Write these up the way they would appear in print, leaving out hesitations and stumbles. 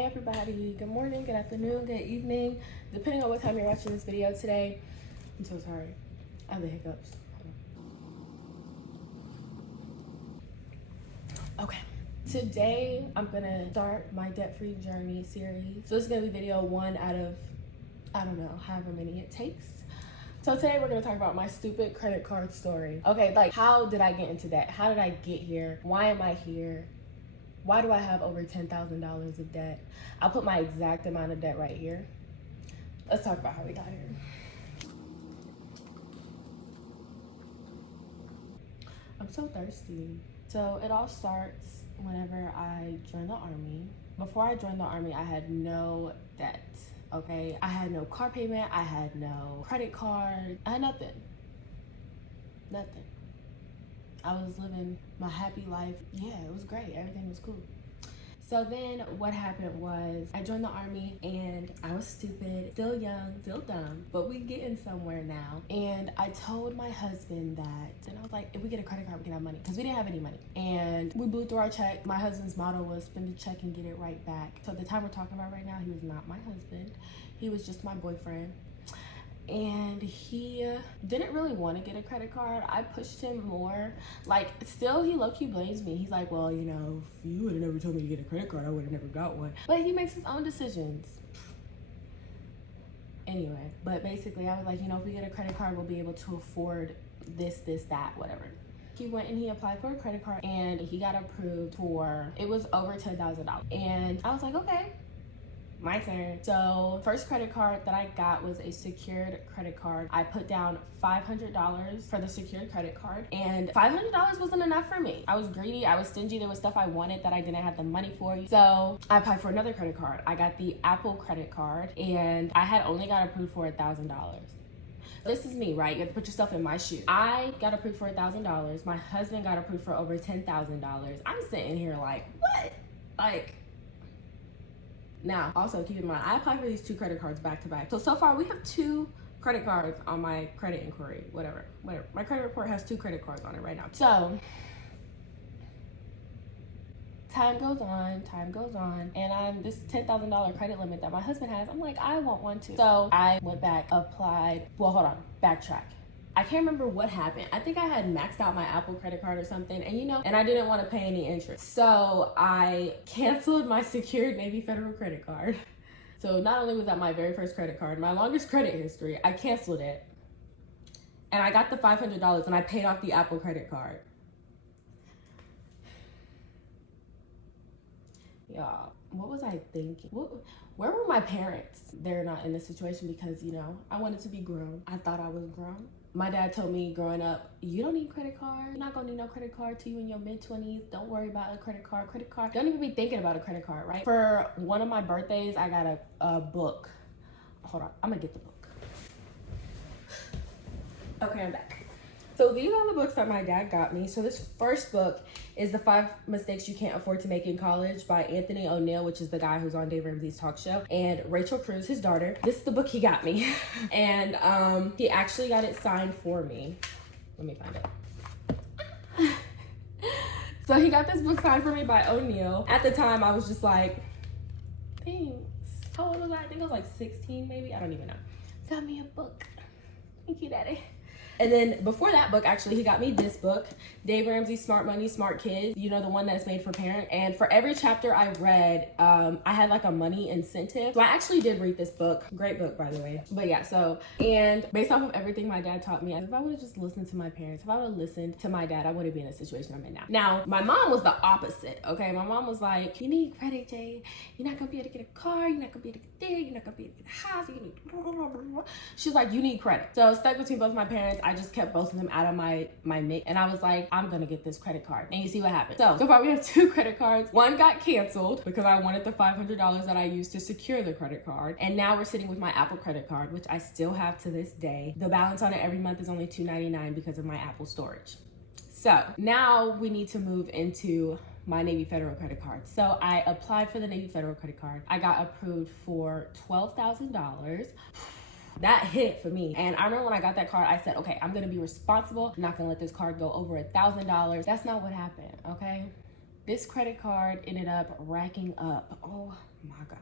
Hey everybody, good morning, good afternoon, good evening, depending on what time you're watching this video today. I'm so sorry, I have the hiccups. Okay, today I'm gonna start my debt-free journey series. So this is gonna be video 1 out of, I don't know, however many it takes. So today we're gonna talk about my stupid credit card story. Okay, like how did I get into debt? How did I get here? Why am I here? Why do I have over $10,000 of debt? I'll put my exact amount of debt right here. Let's talk about how we got here. I'm so thirsty. So it all starts whenever I joined the Army. Before I joined the Army, I had no debt, okay? I had no car payment, I had no credit card, I had nothing. Nothing. I was living my happy life. Yeah, it was great. Everything was cool. So then what happened was I joined the Army and I was stupid, still young, still dumb, but we getting somewhere now. And I told my husband that, and I was like, if we get a credit card, we can have money, because we didn't have any money. And we blew through our check. My husband's motto was spend the check and get it right back. So at the time we're talking about right now, he was not my husband. He was just my boyfriend. And he didn't really want to get a credit card. I pushed him more. Like, still he low-key blames me. He's like, well, you know, if you would have never told me to get a credit card, I would have never got one. But he makes his own decisions. Anyway, but basically I was like, you know, if we get a credit card, we'll be able to afford this, that, whatever. He went and he applied for a credit card and he got approved for, it was over $10,000. And I was like, okay, my turn. So first credit card that I got was a secured credit card. I put down $500 for the secured credit card, and $500 wasn't enough for me. I was greedy, I was stingy. There was stuff I wanted that I didn't have the money for. So I applied for another credit card. I got the Apple credit card and I had only got approved for $1,000. This is me, right? You have to put yourself in my shoes. I got approved for $1,000. My husband got approved for over $10,000. I'm sitting here like, what? Like, now, also keep in mind, I applied for these 2 credit cards back to back. So far we have 2 credit cards on my credit inquiry, whatever. My credit report has 2 credit cards on it right now. So time goes on, and I'm this $10,000 credit limit that my husband has. I'm like, I want one too. So I went back, applied, well, hold on, backtrack. I can't remember what happened. I think I had maxed out my Apple credit card or something, and you know, and I didn't want to pay any interest. So I canceled my secured Navy Federal credit card. So not only was that my very first credit card, my longest credit history, I canceled it. And I got the $500 and I paid off the Apple credit card. Y'all, what was I thinking? Where were my parents? They're not in this situation because, you know, I wanted to be grown. I thought I was grown. My dad told me growing up, you don't need a credit card. You're not gonna need no credit card till you in your mid-20s. Don't worry about a credit card. Don't even be thinking about a credit card, right? For one of my birthdays, I got a book. Hold on, I'm gonna get the book. Okay, I'm back. So these are the books that my dad got me. So this first book is The 5 Mistakes You Can't Afford to Make in College by Anthony O'Neill, which is the guy who's on Dave Ramsey's talk show, and Rachel Cruz, his daughter. This is the book he got me. And he actually got it signed for me. Let me find it. So he got this book signed for me by O'Neill. At the time, I was just like, thanks. How old was I? I think I was like 16 maybe. I don't even know. Got me a book. Thank you, Daddy. And then before that book, actually, he got me this book, Dave Ramsey's Smart Money, Smart Kids. You know, the one that's made for parents. And for every chapter I read, I had like a money incentive. So I actually did read this book. Great book, by the way. But yeah, so, and based off of everything my dad taught me, if I would have just listened to my parents, if I would have listened to my dad, I wouldn't be in the situation I'm in now. Now, my mom was the opposite, okay? My mom was like, you need credit, Jay. You're not gonna be able to get a car. You're not gonna be able to get there. You're not gonna be able to get a house. You need blah, blah, blah, blah. She's like, you need credit. So stuck between both my parents. I just kept both of them out of my mix, and I was like, I'm gonna get this credit card. And you see what happened. So far we have 2 credit cards. One got canceled because I wanted the $500 that I used to secure the credit card, and now we're sitting with my Apple credit card, which I still have to this day. The balance on it every month is only $2.99 because of my Apple storage. So now we need to move into my Navy Federal credit card. So I applied for the Navy Federal credit card. I got approved for $12,000. That hit for me. And I remember when I got that card, I said, okay, I'm gonna be responsible. I'm not gonna let this card go over $1,000. That's not what happened, okay? This credit card ended up racking up, oh my God.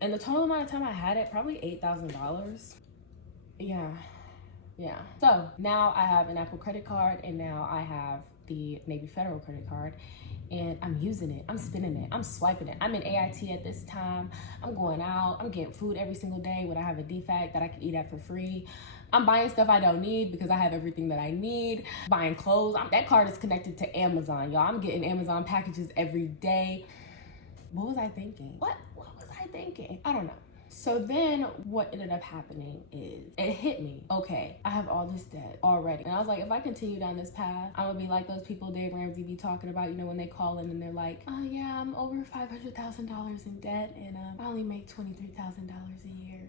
And the total amount of time I had it, probably $8,000. Yeah. So now I have an Apple credit card, and now I have the Navy Federal credit card, and I'm using it. I'm spending it. I'm swiping it. I'm in AIT at this time. I'm going out. I'm getting food every single day when I have a defect that I can eat at for free. I'm buying stuff I don't need because I have everything that I need. Buying clothes. That card is connected to Amazon, y'all. I'm getting Amazon packages every day. What was I thinking? What was I thinking? I don't know. So then what ended up happening is it hit me. Okay, I have all this debt already. And I was like, if I continue down this path, I'm gonna be like those people Dave Ramsey be talking about, you know, when they call in and they're like, oh yeah, I'm over $500,000 in debt and I only make $23,000 a year.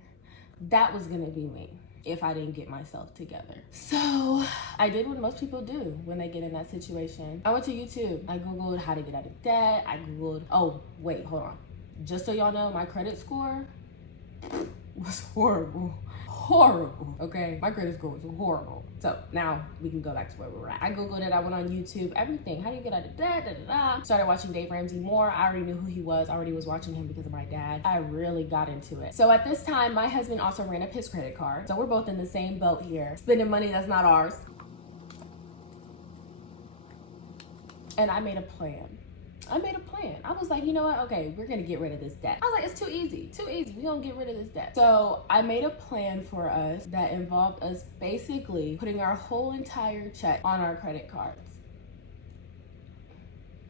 That was gonna be me if I didn't get myself together. So I did what most people do when they get in that situation. I went to YouTube. I Googled how to get out of debt. I Googled, oh wait, hold on. Just so y'all know, my credit score was horrible. Okay, my credit score was horrible. So now we can go back to where we're at. I Googled it, I went on YouTube, everything. How do you get out of debt? Started watching Dave Ramsey more. I already knew who he was. I already was watching him because of my dad. I really got into it. So at this time, my husband also ran up his credit card. So we're both in the same boat here, spending money that's not ours. And I made a plan. I was like, you know what? Okay, we're gonna get rid of this debt. I was like, it's too easy. We're gonna get rid of this debt. So I made a plan for us that involved us basically putting our whole entire check on our credit cards.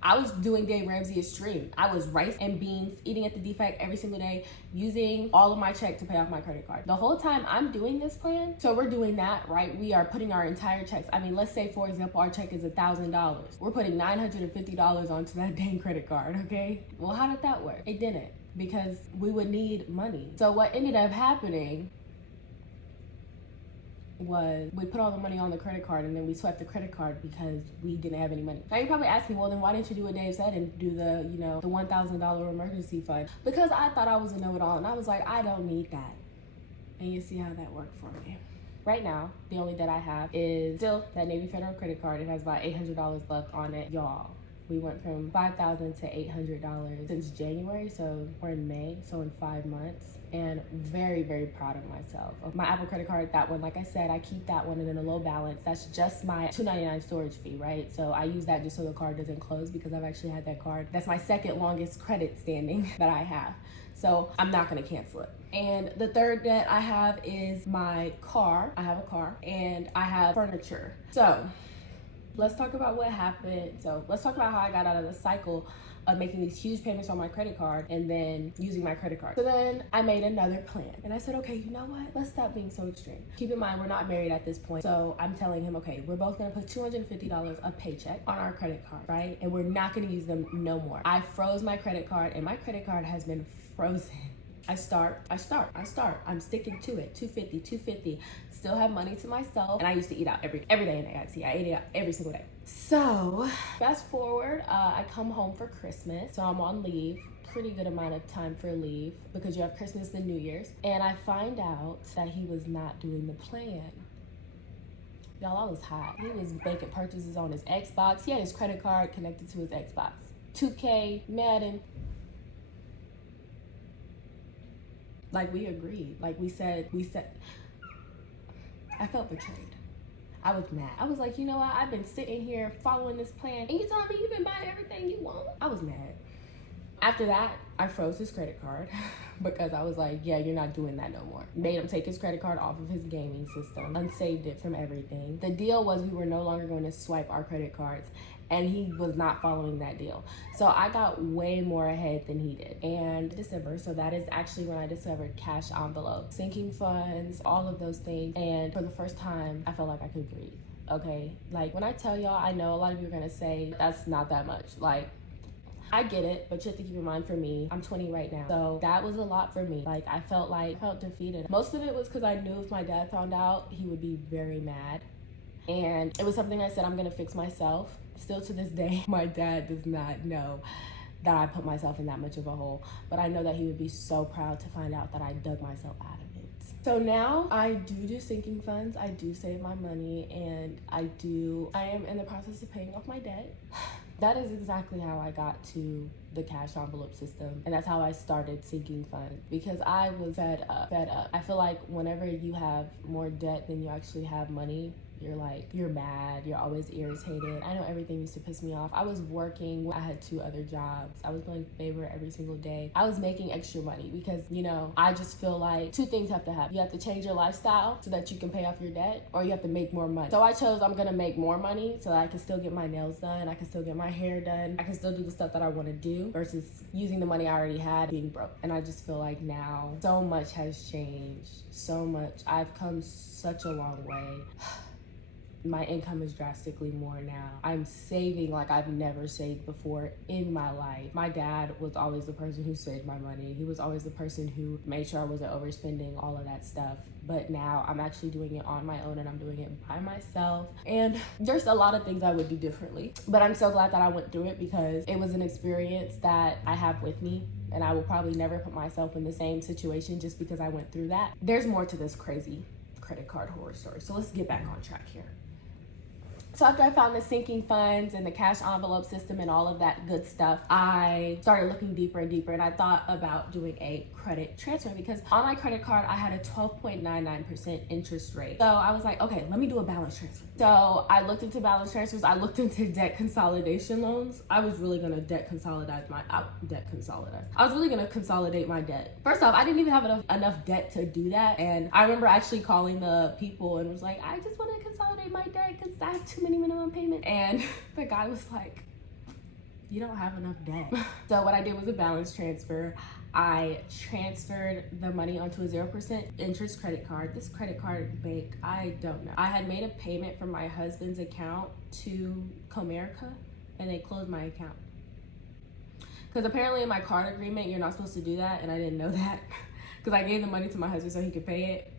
I was doing Dave Ramsey extreme. I was rice and beans, eating at the defect every single day, using all of my check to pay off my credit card. The whole time I'm doing this plan, so we're doing that, right? We are putting our entire checks. I mean, let's say, for example, our check is $1,000. We're putting $950 onto that dang credit card, okay? Well, how did that work? It didn't, because we would need money. So what ended up happening was we put all the money on the credit card and then we swiped the credit card because we didn't have any money. Now you're probably asking, well, then why didn't you do what Dave said and do the, you know, the $1,000 emergency fund? Because I thought I was a know-it-all and I was like, I don't need that. And you see how that worked for me. Right now, the only debt I have is still that Navy Federal credit card. It has about $800 left on it. Y'all, we went from $5,000 to $800 since January, so we're in May, so in 5 months. And very, very proud of myself. My Apple credit card, that one, like I said, I keep that one and then a low balance. That's just my $2.99 storage fee, right? So I use that just so the card doesn't close because I've actually had that card. That's my second longest credit standing that I have. So I'm not gonna cancel it. And the third debt I have is my car. I have a car and I have furniture. So let's talk about what happened. So let's talk about how I got out of the cycle of making these huge payments on my credit card and then using my credit card. So then I made another plan and I said, okay, you know what? Let's stop being so extreme. Keep in mind, we're not married at this point. So I'm telling him, okay, we're both gonna put $250 a paycheck on our credit card, right? And we're not gonna use them no more. I froze my credit card and my credit card has been frozen. I start. I'm sticking to it. 250. Still have money to myself. And I used to eat out every day in AIT. I ate out every single day. So fast forward, I come home for Christmas. So I'm on leave. Pretty good amount of time for leave because you have Christmas and New Year's. And I find out that he was not doing the plan. Y'all, I was hot. He was making purchases on his Xbox. He had his credit card connected to his Xbox. 2K, Madden. Like we agreed, like we said, I felt betrayed. I was mad. I was like, you know what? I've been sitting here following this plan and you telling me you've been buying everything you want? I was mad. After that, I froze his credit card because I was like, yeah, you're not doing that no more. Made him take his credit card off of his gaming system, unsaved it from everything. The deal was we were no longer going to swipe our credit cards and he was not following that deal. So I got way more ahead than he did. And December, so that is actually when I discovered cash envelopes, sinking funds, all of those things. And for the first time, I felt like I could breathe, okay? Like when I tell y'all, I know a lot of you are gonna say, that's not that much. Like, I get it, but you have to keep in mind for me, I'm 20 right now. So that was a lot for me. Like I felt defeated. Most of it was because I knew if my dad found out, he would be very mad. And it was something I said I'm gonna fix myself. Still to this day, my dad does not know that I put myself in that much of a hole, but I know that he would be so proud to find out that I dug myself out of it. So now I do sinking funds. I do save my money and I am in the process of paying off my debt. That is exactly how I got to the cash envelope system, and that's how I started sinking funds, because I was fed up. I feel like whenever you have more debt than you actually have money, you're mad, you're always irritated. I know everything used to piss me off. I was working, I had 2 other jobs. I was doing favor every single day. I was making extra money because, you know, I just feel like 2 things have to happen. You have to change your lifestyle so that you can pay off your debt, or you have to make more money. So I chose I'm gonna make more money so that I can still get my nails done, I can still get my hair done, I can still do the stuff that I wanna do versus using the money I already had being broke. And I just feel like now so much has changed, so much. I've come such a long way. My income is drastically more now. I'm saving like I've never saved before in my life. My dad was always the person who saved my money. He was always the person who made sure I wasn't overspending, all of that stuff. But now I'm actually doing it on my own, and I'm doing it by myself. And there's a lot of things I would do differently. But I'm so glad that I went through it, because it was an experience that I have with me. And I will probably never put myself in the same situation just because I went through that. There's more to this crazy credit card horror story. So let's get back on track here. So after I found the sinking funds and the cash envelope system and all of that good stuff, I started looking deeper and deeper, and I thought about doing a credit transfer, because on my credit card, I had a 12.99% interest rate. So I was like, okay, let me do a balance transfer. So I looked into balance transfers. I looked into debt consolidation loans. I was really gonna consolidate my debt. First off, I didn't even have enough debt to do that. And I remember actually calling the people and was like, I just want to consolidate my debt because I have too many minimum payments. And the guy was like, you don't have enough debt. So what I did was a balance transfer. I transferred the money onto a 0% interest credit card. This credit card bank, I don't know. I had made a payment from my husband's account to Comerica, and they closed my account. Because apparently in my card agreement, you're not supposed to do that, and I didn't know that. Because I gave the money to my husband so he could pay it.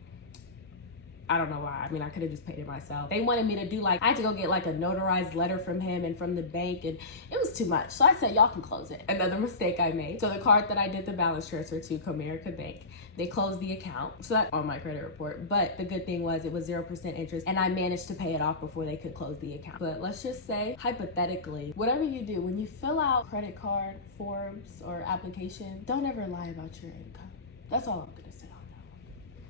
I don't know why. I mean, I could have just paid it myself. They wanted me to do I had to go get a notarized letter from him and from the bank, and it was too much. So I said, y'all can close it. Another mistake I made. So the card that I did the balance transfer to, Comerica Bank, they closed the account. So that's on my credit report. But the good thing was it was 0% interest, and I managed to pay it off before they could close the account. But let's just say, hypothetically, whatever you do, when you fill out credit card forms or applications, don't ever lie about your income. That's all I'm gonna say.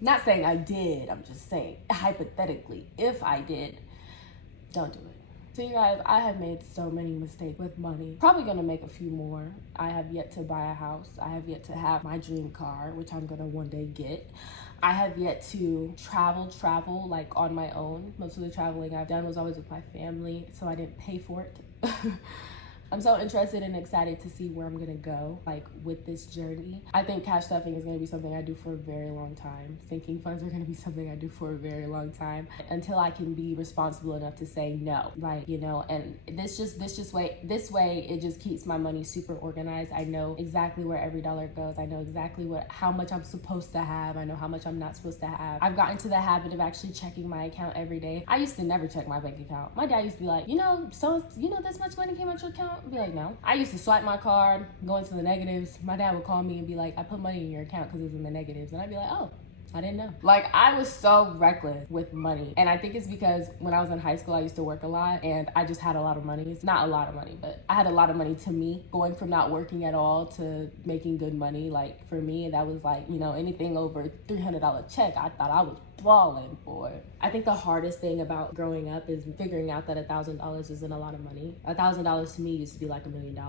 Not saying I did, I'm just saying, hypothetically, if I did, don't do it. So you guys, I have made so many mistakes with money. Probably gonna make a few more. I have yet to buy a house. I have yet to have my dream car, which I'm gonna one day get. I have yet to travel on my own. Most of the traveling I've done was always with my family, so I didn't pay for it. I'm so interested and excited to see where I'm gonna go, with this journey. I think cash stuffing is gonna be something I do for a very long time. Sinking funds are gonna be something I do for a very long time, until I can be responsible enough to say no. And this way, it just keeps my money super organized. I know exactly where every dollar goes. I know exactly how much I'm supposed to have. I know how much I'm not supposed to have. I've gotten to the habit of actually checking my account every day. I used to never check my bank account. My dad used to be like, this much money came out your account? I'd be like, no. I used to swipe my card, go into the negatives. My dad would call me and be like, I put money in your account because it was in the negatives. And I'd be like, oh, I didn't know. I was so reckless with money. And I think it's because when I was in high school, I used to work a lot, and I just had a lot of money. It's not a lot of money, but I had a lot of money to me. Going from not working at all to making good money, for me, that was anything over $300 check, I thought I was balling, boy. I think the hardest thing about growing up is figuring out that $1,000 isn't a lot of money. $1,000 to me used to be like $1 million.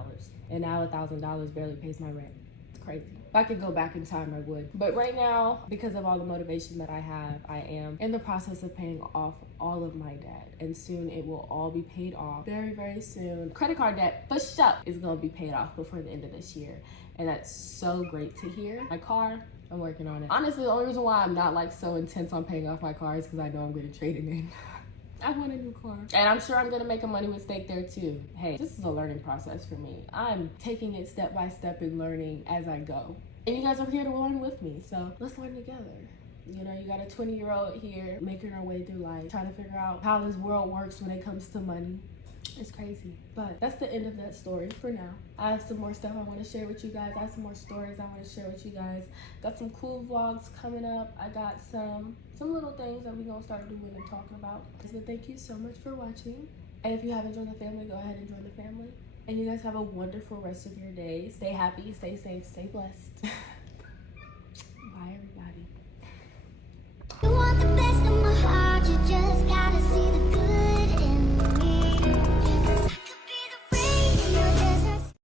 And now $1,000 barely pays my rent. It's crazy. If I could go back in time, I would. But right now, because of all the motivation that I have, I am in the process of paying off all of my debt. And soon it will all be paid off. Very, very soon. Credit card debt, push up, is gonna be paid off before the end of this year. And that's so great to hear. My car, I'm working on it. Honestly, the only reason why I'm not so intense on paying off my car is because I know I'm gonna trade it in. I want a new car. And I'm sure I'm gonna make a money mistake there too. Hey, this is a learning process for me. I'm taking it step by step and learning as I go. And you guys are here to learn with me, so let's learn together. You got a 20-year-old here making her way through life, trying to figure out how this world works when it comes to money. It's crazy. But that's the end of that story for now. I have some more stuff I want to share with you guys. I have some more stories I want to share with you guys. Got some cool vlogs coming up. I got some little things that we're going to start doing and talking about. So thank you so much for watching. And if you haven't joined the family, go ahead and join the family. And you guys have a wonderful rest of your day. Stay happy, stay safe, stay blessed.